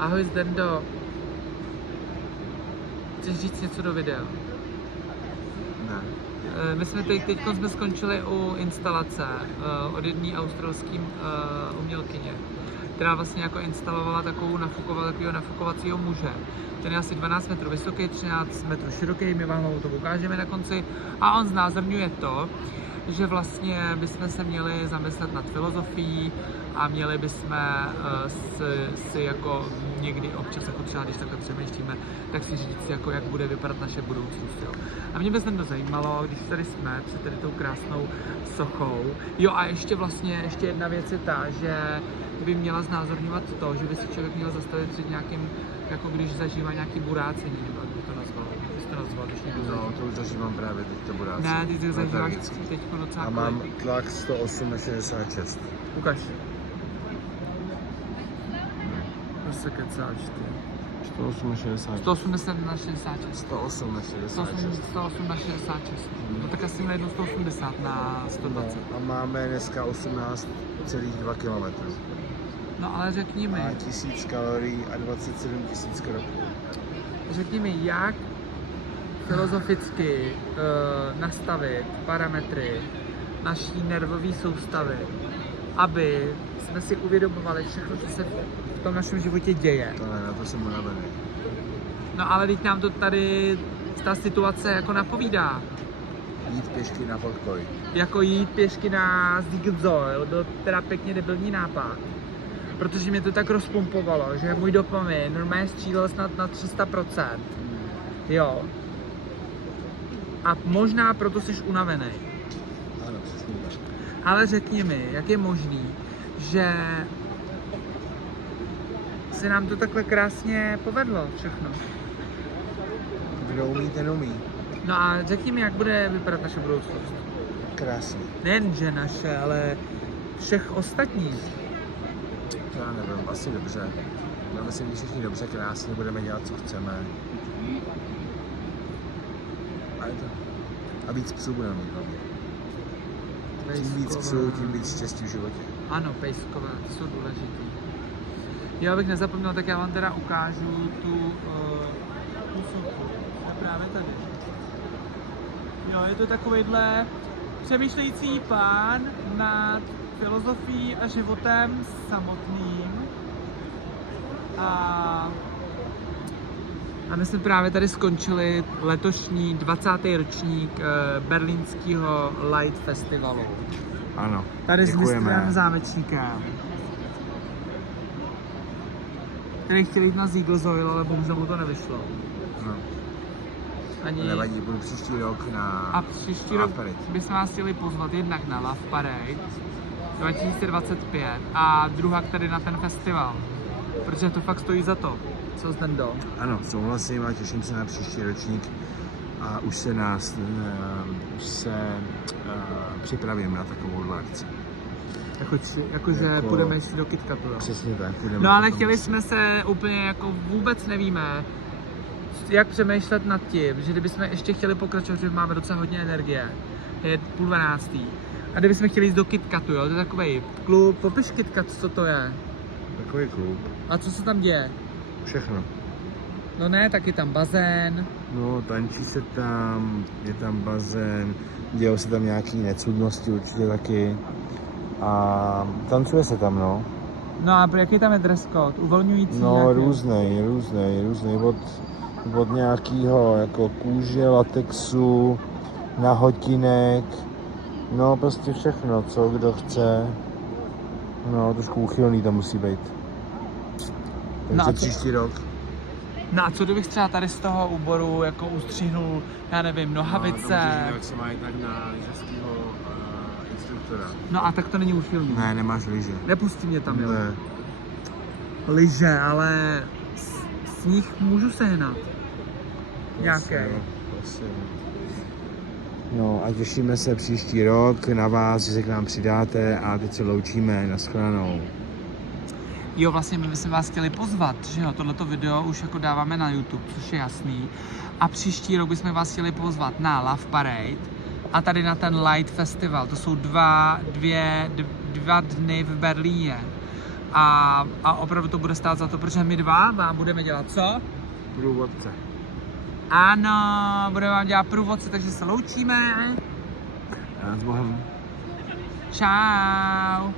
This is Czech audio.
Ahoj Zdendo. Chceš říct něco do videa? Ne. My jsme teď jsme skončili u instalace od jedné australské umělkyně, která vlastně jako instalovala takového nafukovacího muže. Ten je asi 12 metrů vysoký, 13 metrů široký, my vám to ukážeme na konci. A on znázorňuje to, že vlastně bychom se měli zamyslet nad filozofií a měli bychom si jako někdy občas, jako třeba když takhle přemýšlíme, tak si říct, jako jak bude vypadat naše budoucnost. Jo. A mě by se to zajímalo, když tady jsme před tady tou krásnou sochou. Jo, a ještě jedna věc je ta, že by měla znázorňovat to, že by si člověk měl zastavit před nějakým, jako když zažívá nějaký burácení, nebo jak by to nazval. Když někdo zažívá. No, to už zažívám právě teď to burácení. Ne, ty to zažíváš teď docela. A mám tlak 108/66. Ukaž. To se kecáš ty. 108/66. 180/66. 108/66. 108/66. No tak asi na jednu 180/120. No, a máme dneska 18,2 km. No ale řekni mi. A 1000 kalorií a 27 000 kroků. Řekni mi, jak filozoficky nastavit parametry naší nervové soustavy, aby jsme si uvědomovali všechno, co se v tom našem životě děje. To ne, na to jsem unavený. No ale teď nám to tady ta situace jako napovídá. Jít pěšky na podkoj. Jako jít pěšky na Zigzo, byl teda pěkně debilní nápad. Protože mě to tak rozpumpovalo, že můj dopamin normálně střílel snad na 300%. Jo. A možná proto jsi unavený. Ano, přesně tak. Ale řekni mi, jak je možný, že se nám to takhle krásně povedlo všechno. Kdo umí, ten umí. No a řekni mi, jak bude vypadat naše budoucnost. Krásně. Nejenže naše, ale všech ostatních. Já nevím, asi dobře. Máme si všichni dobře, krásně, budeme dělat, co chceme. A je to. A víc psů budeme mít hlavně. Tím víc psů, tím víc štěstí v životě. Ano, pejskové, ty jsou důležitý. Já bych nezapomněl, tak já vám teda ukážu tu sochu. Je právě tady. Jo, je to takovejhle přemýšlející pán nad filozofií a životem samotným. A my jsme právě tady skončili letošní 20. ročník berlínského Light Festivalu. Ano, Tady s děkujeme. mistrem Zámečníkem, který chtěl jít na Zigl, ale bohužel mu to nevyšlo. No. Ani... Nevadí, budu příští rok na A příští rok bychom vás chtěli pozvat jednak na Love Parade 2025 a druhá tady na ten festival, protože to fakt stojí za to. Co Zdendo? Ano, souhlasím a těším se na příští ročník a už se připravím na takovou akci. Jakože půjdeme ještě do KitKatu, jo? Přesně tak. No ale chtěli jsme se úplně jako vůbec nevíme, jak přemýšlet nad tím, že kdybychom ještě chtěli pokračovat, že máme docela hodně energie, je 11:30. A kdybychom chtěli jít do KitKatu, jo, to je takový klub, popiš KitKat, co to je. Takový klub. A co se tam děje? Všechno. No ne, tak je tam bazén. No, tančí se tam, je tam bazén, dějou se tam nějaký necudnosti určitě taky. A tancuje se tam, no. No a jaký tam je dress code? Uvolňující? No, nějaký? různý. Od nějakého jako kůže, latexu, nahotinek, no prostě všechno, co kdo chce. No, trošku uchylný to musí být. Takže No příští rok. No a co kdybych třeba tady z toho úboru jako ustřihnul, já nevím, nohavice? No, se má jít tak na lyžařského instruktora. No a tak to není úchylný. Ne, nemáš lyže. Nepustí mě tam, jo? Ne. Lyže, ale sníh můžu sehnat. Nějaký. Prosím. No a těšíme se příští rok na vás, že se k nám přidáte a teď se loučíme, nashledanou. Jo, vlastně my jsme vás chtěli pozvat, že jo, tohleto video už jako dáváme na YouTube, což je jasný. A příští rok bychom vás chtěli pozvat na Love Parade a tady na ten Light Festival. To jsou dva dny v Berlíně. a opravdu to bude stát za to, protože my dva vám budeme dělat co? Průvodce. Ano, budeme vám dělat průvodce, takže se loučíme. S Bohem. Čau.